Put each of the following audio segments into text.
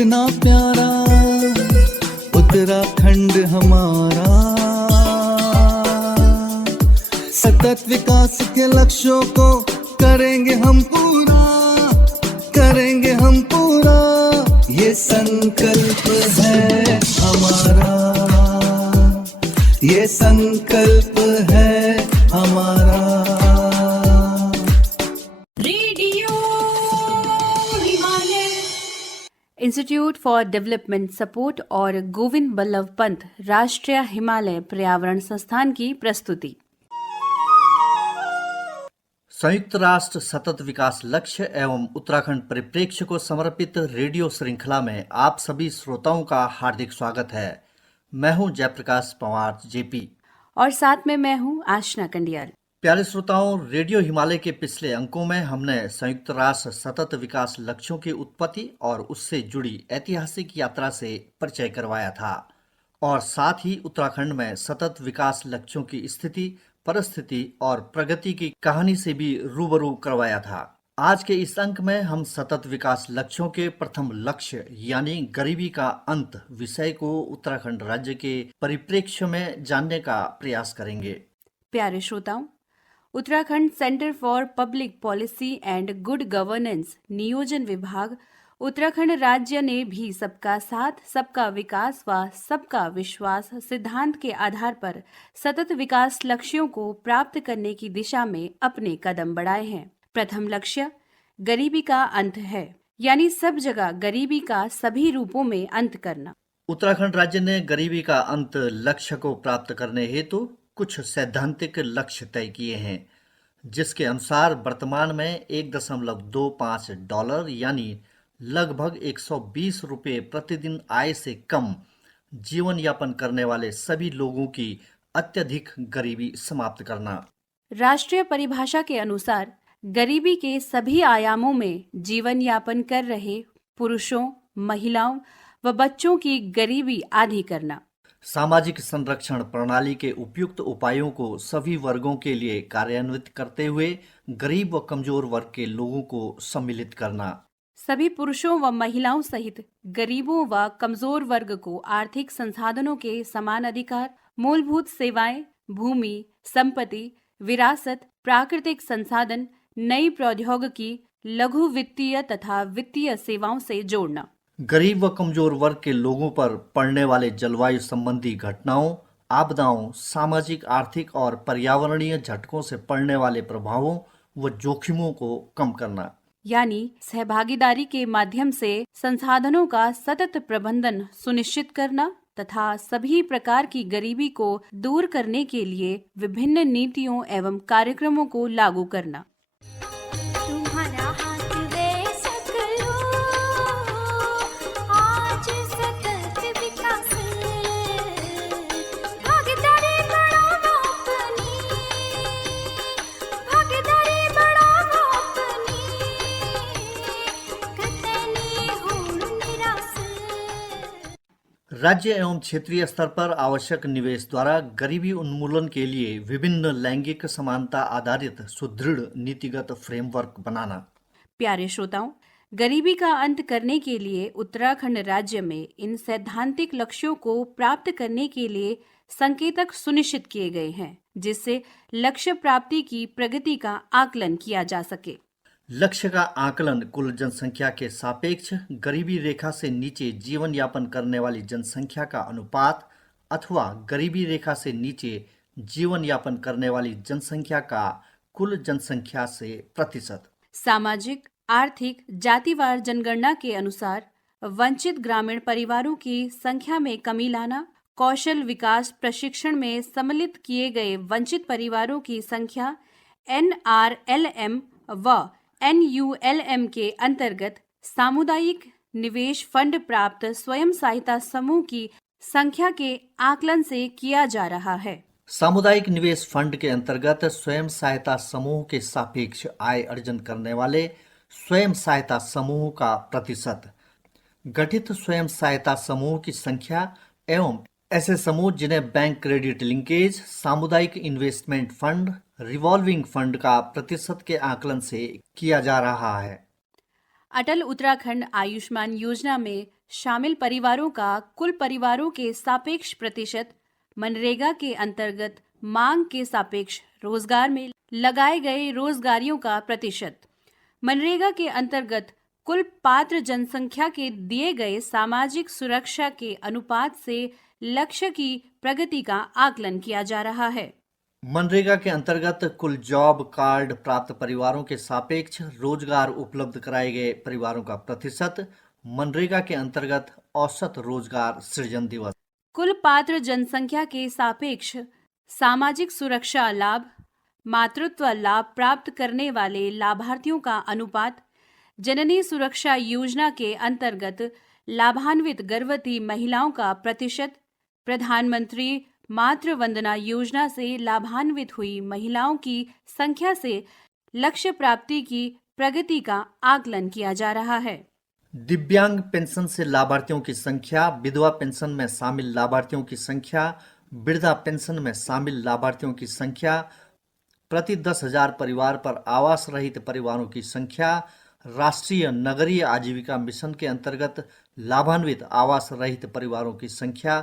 कितना प्यारा उत्तराखंड हमारा, सतत विकास के लक्ष्यों को करेंगे हम पूरा, करेंगे हम पूरा, ये संकल्प है हमारा, ये संकल्प है हमारा। इंस्टीट्यूट फॉर डेवलपमेंट सपोर्ट और गोविंद बल्लभ पंत राष्ट्रीय हिमालय पर्यावरण संस्थान की प्रस्तुति। संयुक्त राष्ट्र सतत विकास लक्ष्य एवं उत्तराखंड परिप्रेक्ष्य को समर्पित रेडियो श्रृंखला में आप सभी श्रोताओं का हार्दिक स्वागत है। मैं हूं जयप्रकाश पंवार जेपी और साथ में मैं हूं आशना कंडियाल। प्यारे श्रोताओं, रेडियो हिमालय के पिछले अंकों में हमने संयुक्त राष्ट्र सतत विकास लक्ष्यों की उत्पत्ति और उससे जुड़ी ऐतिहासिक यात्रा से परिचय करवाया था और साथ ही उत्तराखंड में सतत विकास लक्ष्यों की स्थिति, परिस्थिति और प्रगति की कहानी से भी रूबरू करवाया था। आज के इस अंक में हम सतत विकास लक्ष्यों के प्रथम लक्ष्य यानी गरीबी का अंत विषय को उत्तराखंड राज्य के परिप्रेक्ष्य में जानने का प्रयास करेंगे। प्यारे श्रोताओं, Uttarakhand centre for public policy and good governance नियोजन विभाग उत्तराखंड राज्य ने भी सबका साथ, सबका विकास व सबका विश्वास सिद्धांत के आधार पर सतत विकास लक्ष्यों को प्राप्त करने की दिशा में अपने कदम बढ़ाए हैं। प्रथम लक्ष्य गरीबी का अंत है, यानी सब जगह गरीबी का सभी रूपों में अंत करना। उत्तराखंड राज्य ने गरीबी का अंत लक्ष्य को प्राप्त करने हेतु कुछ सैद्धांतिक लक्ष्य तय किए हैं, जिसके अनुसार वर्तमान में $1.25 यानी लगभग 120 रुपये प्रतिदिन आय से कम जीवन यापन करने वाले सभी लोगों की अत्यधिक गरीबी समाप्त करना। राष्ट्रीय परिभाषा के अनुसार गरीबी के सभी आयामों में जीवन यापन कर रहे पुरुषों, महिलाओं व बच्चों की गरीबी आधी करना। सामाजिक संरक्षण प्रणाली के उपयुक्त उपायों को सभी वर्गों के लिए कार्यान्वित करते हुए गरीब व कमजोर वर्ग के लोगों को सम्मिलित करना। सभी पुरुषों व महिलाओं सहित गरीबों व कमजोर वर्ग को आर्थिक संसाधनों के समान अधिकार, मूलभूत सेवाएं, भूमि, संपत्ति, विरासत, प्राकृतिक संसाधन, नई प्रौद्योगिकी, लघु वित्तीय तथा वित्तीय सेवाओं से जोड़ना। गरीब व कमजोर वर्ग के लोगों पर पड़ने वाले जलवायु संबंधी घटनाओं, आपदाओं, सामाजिक, आर्थिक और पर्यावरणीय झटकों से पड़ने वाले प्रभावों व जोखिमों को कम करना, यानी सहभागीदारी के माध्यम से संसाधनों का सतत प्रबंधन सुनिश्चित करना तथा सभी प्रकार की गरीबी को दूर करने के लिए विभिन्न नीतियों एवं कार्यक्रमों को लागू करना। राज्य एवं क्षेत्रीय स्तर पर आवश्यक निवेश द्वारा गरीबी उन्मूलन के लिए विभिन्न लैंगिक समानता आधारित सुदृढ़ नीतिगत फ्रेमवर्क बनाना। प्यारे श्रोताओं, गरीबी का अंत करने के लिए उत्तराखंड राज्य में इन सैद्धांतिक लक्ष्यों को प्राप्त करने के लिए संकेतक सुनिश्चित किए गए हैं, जिससे लक्ष्य प्राप्ति की प्रगति का आकलन किया जा सके। लक्ष्य का आकलन कुल जनसंख्या के सापेक्ष गरीबी रेखा से नीचे जीवन यापन करने वाली जनसंख्या का अनुपात अथवा गरीबी रेखा से नीचे जीवन यापन करने वाली जनसंख्या का कुल जनसंख्या से प्रतिशत। सामाजिक, आर्थिक, जातिवार जनगणना के अनुसार वंचित ग्रामीण परिवारों की संख्या में कमी लाना, कौशल विकास प्रशिक्षण में सम्मिलित किए गए वंचित परिवारों की संख्या NRLM व NULM के अंतर्गत सामुदायिक निवेश फंड प्राप्त स्वयं सहायता समूह की संख्या के आकलन से किया जा रहा है। सामुदायिक निवेश फंड के अंतर्गत स्वयं सहायता समूह के सापेक्ष आय अर्जन करने वाले स्वयं सहायता समूह का प्रतिशत, गठित स्वयं सहायता समूह की संख्या एवं ऐसे समूह जिन्हें बैंक क्रेडिट लिंकेज, सामुदायिक इन्वेस्टमेंट फंड, रिवॉल्विंग फंड का प्रतिशत के आकलन से किया जा रहा है। अटल उत्तराखंड आयुष्मान योजना में शामिल परिवारों का कुल परिवारों के सापेक्ष प्रतिशत, मनरेगा के अंतर्गत मांग के सापेक्ष रोजगार में लगाए गए रोजगारियों का प्रतिशत, मनरेगा के अंतर्गत कुल पात्र जनसंख्या के दिए गए सामाजिक सुरक्षा के अनुपात से लक्ष्य की प्रगति का आकलन किया जा रहा है। मनरेगा के अंतर्गत कुल जॉब कार्ड प्राप्त परिवारों के सापेक्ष रोजगार उपलब्ध कराए गए परिवारों का प्रतिशत, मनरेगा के अंतर्गत औसत रोजगार सृजन दिवस, कुल पात्र जनसंख्या के सापेक्ष सामाजिक सुरक्षा लाभ, मातृत्व लाभ प्राप्त करने वाले लाभार्थियों का अनुपात, जननी सुरक्षा योजना के अंतर्गत लाभान्वित गर्भवती महिलाओं का प्रतिशत, प्रधानमंत्री मातृ वंदना योजना से लाभान्वित हुई महिलाओं की संख्या से लक्ष्य प्राप्ति की प्रगति का आकलन किया जा रहा है। दिव्यांग पेंशन से लाभार्थियों की संख्या, विधवा पेंशन में शामिल लाभार्थियों की संख्या, वृद्धा पेंशन में शामिल लाभार्थियों की संख्या, प्रति 10,000 परिवार पर आवास रहित परिवारों की संख्या, राष्ट्रीय नगरीय आजीविका मिशन के अंतर्गत लाभान्वित आवास रहित परिवारों की संख्या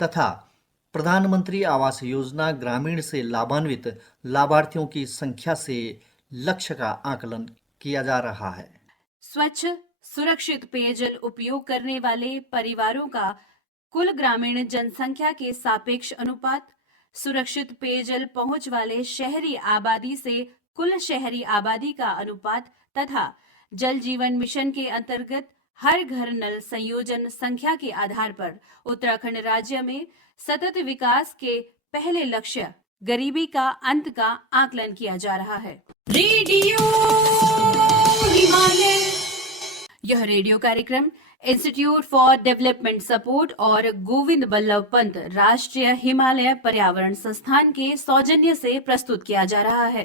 तथा प्रधानमंत्री आवास योजना ग्रामीण से लाभान्वित लाभार्थियों की संख्या से लक्ष्य का आकलन किया जा रहा है। स्वच्छ सुरक्षित पेयजल उपयोग करने वाले परिवारों का कुल ग्रामीण जनसंख्या के सापेक्ष अनुपात, सुरक्षित पेयजल पहुंच वाले शहरी आबादी से कुल शहरी आबादी का अनुपात तथा जल जीवन मिशन के अंतर्गत हर घर नल संयोजन संख्या के आधार पर उत्तराखंड राज्य में सतत विकास के पहले लक्ष्य गरीबी का अंत का आकलन किया जा रहा है। रेडियो हिमालय, यह रेडियो कार्यक्रम इंस्टीट्यूट फॉर डेवलपमेंट सपोर्ट और गोविंद बल्लभ पंत राष्ट्रीय हिमालय पर्यावरण संस्थान के सौजन्य से प्रस्तुत किया जा रहा है।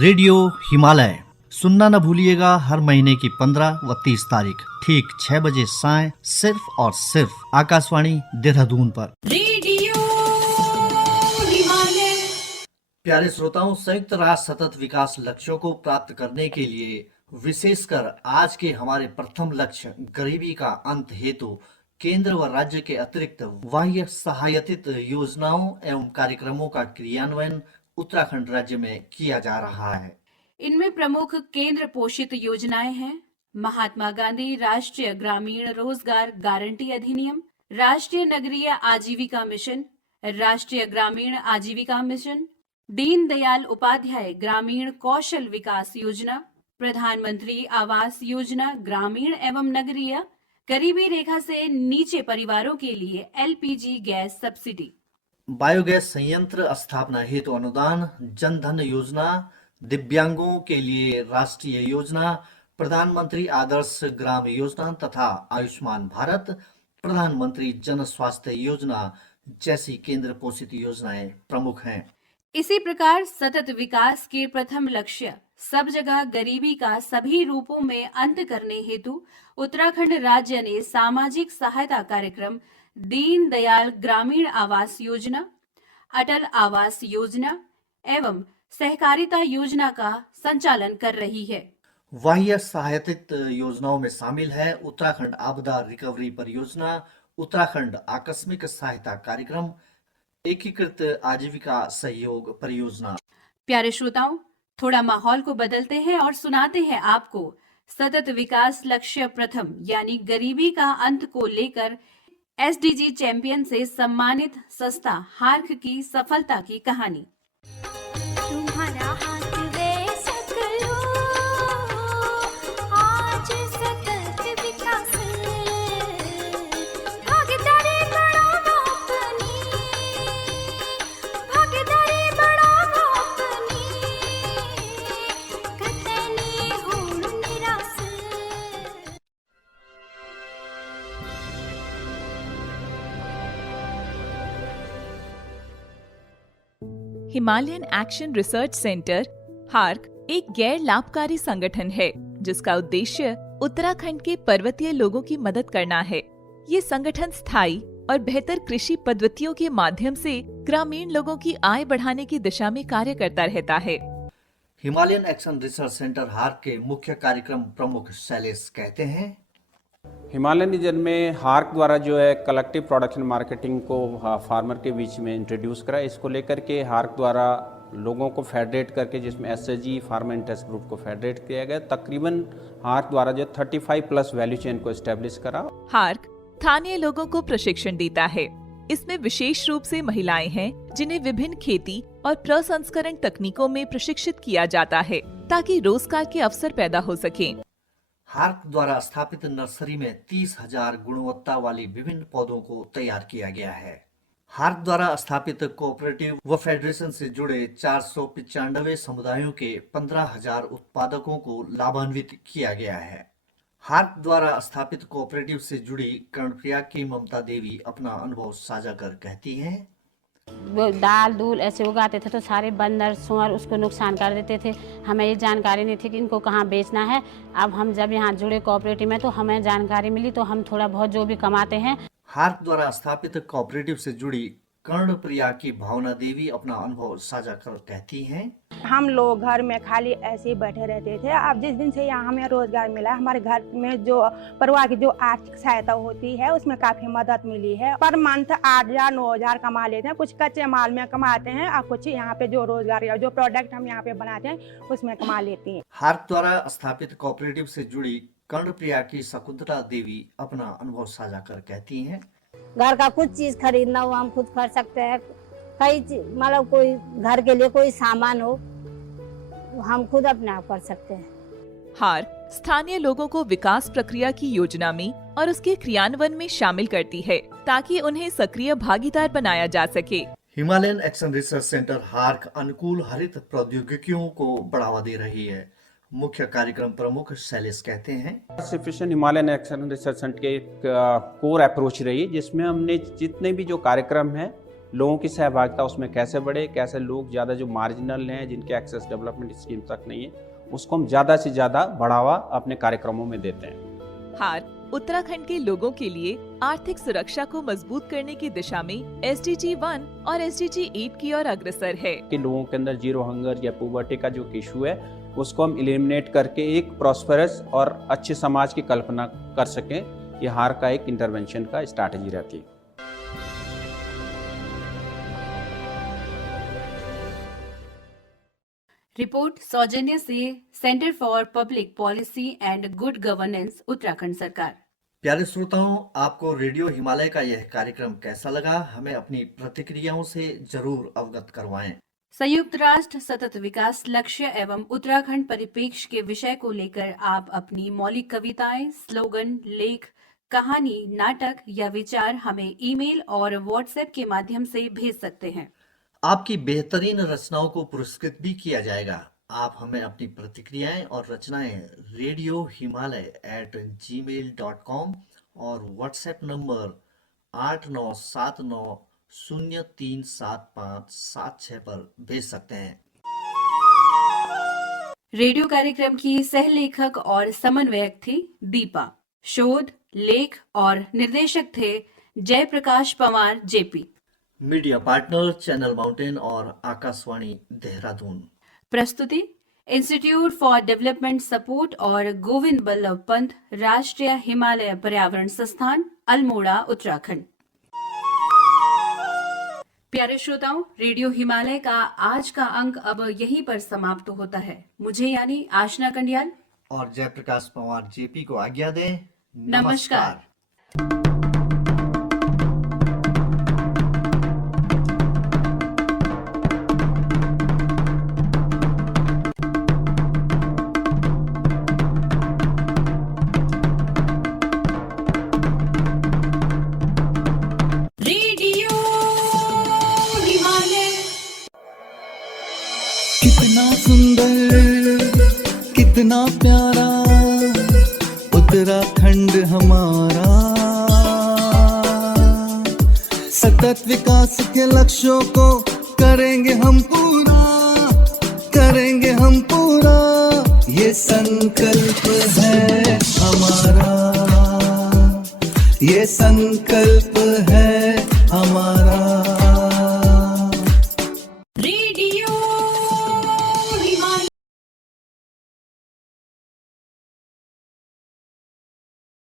रेडियो हिमालय सुनना न भूलिएगा, हर महीने की 15 व 30 तारीख ठीक 6 बजे साय सिर्फ और सिर्फ आकाशवाणी देहरादून पर। रेडियो हिमालय। प्यारे श्रोताओं, संयुक्त राष्ट्र सतत विकास लक्ष्यों को प्राप्त करने के लिए विशेषकर आज के हमारे प्रथम लक्ष्य गरीबी का अंत हेतु केंद्र व राज्य के अतिरिक्त बाह्य सहायतित योजनाओं एवं कार्यक्रमों का क्रियान्वयन उत्तराखंड राज्य में किया जा रहा है। इनमें प्रमुख केंद्र पोषित योजनाएं हैं महात्मा गांधी राष्ट्रीय ग्रामीण रोजगार गारंटी अधिनियम, राष्ट्रीय नगरीय आजीविका मिशन, राष्ट्रीय ग्रामीण आजीविका मिशन, दीनदयाल उपाध्याय ग्रामीण कौशल विकास योजना, प्रधानमंत्री आवास योजना ग्रामीण एवं नगरीय, गरीबी रेखा से नीचे परिवारों के लिए एलपीजी गैस सब्सिडी, बायोगैस संयंत्र स्थापना हेतु अनुदान, जन धन योजना, दिव्यांगों के लिए राष्ट्रीय योजना, प्रधानमंत्री आदर्श ग्राम योजना तथा आयुष्मान भारत, प्रधानमंत्री जन स्वास्थ्य योजना जैसी केंद्र पोषित योजनाएं प्रमुख हैं। इसी प्रकार सतत विकास के प्रथम लक्ष्य सब जगह गरीबी का सभी रूपों में अंत करने हेतु उत्तराखंड राज्य ने सामाजिक सहायता कार्यक्रम दीन दयाल ग्रामीण आवास योजना, अटल आवास योजना एवं सहकारिता योजना का संचालन कर रही है। बाह्य सहायतित योजनाओं में शामिल है उत्तराखंड आपदा रिकवरी परियोजना, उत्तराखंड आकस्मिक सहायता कार्यक्रम, एकीकृत आजीविका सहयोग परियोजना। प्यारे श्रोताओं, थोड़ा माहौल को बदलते हैं और सुनाते हैं आपको सतत विकास लक्ष्य प्रथम यानी गरीबी का अंत को लेकर एसडीजी चैंपियन से सम्मानित संस्था हार्क की सफलता की कहानी। तुम्हारा हाथ वे सकलो आज सतत विकास भागीदारी बढ़ाओ अपनी कतनी हो निराश। Himalayan action research centre hark एक गैर लाभकारी संगठन है जिसका उद्देश्य उत्तराखंड के पर्वतीय लोगों की मदद करना है। ये संगठन स्थायी और बेहतर कृषि पद्धतियों के माध्यम से ग्रामीण लोगों की आय बढ़ाने की दिशा में कार्य करता रहता है। Himalayan action research centre hark के मुख्य कार्यक्रम प्रमुख शैलेश कहते हैं, हिमालयन रीजन में हार्क द्वारा जो है कलेक्टिव प्रोडक्शन मार्केटिंग को फार्मर के बीच में इंट्रोड्यूस करा। इसको लेकर के हार्क द्वारा लोगों को फेडरेट करके, जिसमें एसएचजी फार्मर इंटरेस्ट ग्रुप को फेडरेट किया गया। तकरीबन हार्क द्वारा जो 35+ वैल्यू चेन को एस्टेब्लिश करा। हार्क स्थानीय लोगों को प्रशिक्षण देता है। इसमें विशेष रूप से महिलाएं हैं जिन्हें विभिन्न खेती और प्रसंस्करण तकनीकों में प्रशिक्षित किया जाता है ताकि रोजगार के अवसर पैदा हो सके। हार्क द्वारा स्थापित नर्सरी में 30,000 गुणवत्ता वाली विभिन्न पौधों को तैयार किया गया है। हार्क द्वारा स्थापित कोऑपरेटिव व फेडरेशन से जुड़े 495 समुदायों के 15,000 उत्पादकों को लाभान्वित किया गया है। हार्क द्वारा स्थापित कोऑपरेटिव से जुड़ी कर्णप्रिया की ममता देवी अपना अनुभव साझा कर कहती हैं, वो दाल दूल ऐसे उगाते थे तो सारे बंदर सुअर उसको नुकसान कर देते थे। हमें ये जानकारी नहीं थी कि इनको कहाँ बेचना है। अब हम जब यहाँ जुड़े कोऑपरेटिव में तो हमें जानकारी मिली, तो हम थोड़ा बहुत जो भी कमाते हैं। हार्क द्वारा स्थापित कोऑपरेटिव से जुड़ी कर्णप्रिया की भावना देवी अपना अनुभव साझा कर कहती हैं, हम लोग घर में खाली ऐसे ही बैठे रहते थे। अब जिस दिन से यहाँ हमें रोजगार मिला, हमारे घर में जो परिवार की जो आर्थिक सहायता होती है उसमें काफी मदद मिली है। पर मंथ 8,000 9,000 कमा लेते हैं। कुछ कच्चे माल में कमाते हैं और कुछ यहाँ पे जो रोजगार या जो प्रोडक्ट हम यहाँ पे बनाते हैं उसमें कमा लेते हैं। हार्क द्वारा स्थापित कोऑपरेटिव से जुड़ी कर्णप्रिया की शकुंतला देवी अपना अनुभव साझा कर कहती हैं, घर का कुछ चीज खरीदना हो हम खुद कर सकते हैं। कई मतलब कोई घर के लिए कोई सामान हो हम खुद अपने आप कर सकते हैं। हार्क स्थानीय लोगों को विकास प्रक्रिया की योजना में और उसके क्रियान्वयन में शामिल करती है ताकि उन्हें सक्रिय भागीदार बनाया जा सके। Himalayan action research centre hark अनुकूल हरित प्रौद्योगिकियों को बढ़ावा दे रही है। मुख्य कार्यक्रम प्रमुख शैलेश कहते हैं, sufficient Himalayan action research centre के एक कोर अप्रोच रही, जिसमें हमने जितने भी जो कार्यक्रम हैं लोगों की सहभागिता उसमें कैसे बढ़े, कैसे लोग ज़्यादा जो मार्जिनल हैं जिनके एक्सेस डेवलपमेंट स्कीम तक नहीं है उसको हम ज़्यादा से ज़्यादा बढ़ावा अपने कार्यक्रमों में देते हैं। हार्क उत्तराखंड के लोगों के लिए आर्थिक सुरक्षा को मजबूत करने की दिशा में SDG 1 और SDG 8 की ओर अग्रसर है। कि लोगों के अंदर जीरो हंगर या पुवर्टी का जो इशू है उसको हम एलिमिनेट करके एक प्रॉस्पेरस और अच्छे समाज की कल्पना कर सकें, ये हार्क का एक इंटरवेंशन का स्ट्रैटेजी रहती है। रिपोर्ट सौजन्य से centre for public policy and good governance Uttarakhand सरकार। प्यारे श्रोताओं, आपको रेडियो हिमालय का यह कार्यक्रम कैसा लगा? हमें अपनी प्रतिक्रियाओं से जरूर अवगत करवाएं। संयुक्त राष्ट्र सतत विकास लक्ष्य एवं उत्तराखंड परिप्रेक्ष्य के विषय को लेकर आप अपनी मौलिक कविताएं, स्लोगन, लेख, कहानी, नाटक या विचार हमें ईमेल और व्हाट्सएप के माध्यम से भेज सकते हैं। आपकी बेहतरीन रचनाओं को पुरस्कृत भी किया जाएगा। आप हमें अपनी प्रतिक्रियाएं और रचनाएं radiohimalay@gmail.com और व्हाट्सएप नंबर 8979037576 पर भेज सकते हैं। रेडियो कार्यक्रम की सह लेखक और समन्वयक थी दीपा। शोध, लेख और निर्देशक थे Jaiprakash Panwar JP। Media partner channel mountain और आकाशवाणी देहरादून। प्रस्तुति इंस्टीट्यूट फॉर डेवलपमेंट सपोर्ट और गोविंद बल्लभ पंत राष्ट्रीय हिमालय पर्यावरण संस्थान, अल्मोड़ा, उत्तराखंड। प्यारे श्रोताओं, रेडियो हिमालय का आज का अंक अब यहीं पर समाप्त होता है। मुझे यानी आशना कंडियाल और जयप्रकाश पंवार JP को आज्ञा दें। नमस्कार। कितना सुंदर, कितना प्यारा उत्तराखंड हमारा। सतत विकास के लक्ष्यों को करेंगे हम पूरा, करेंगे हम पूरा। ये संकल्प है हमारा, ये संकल्प है हमारा।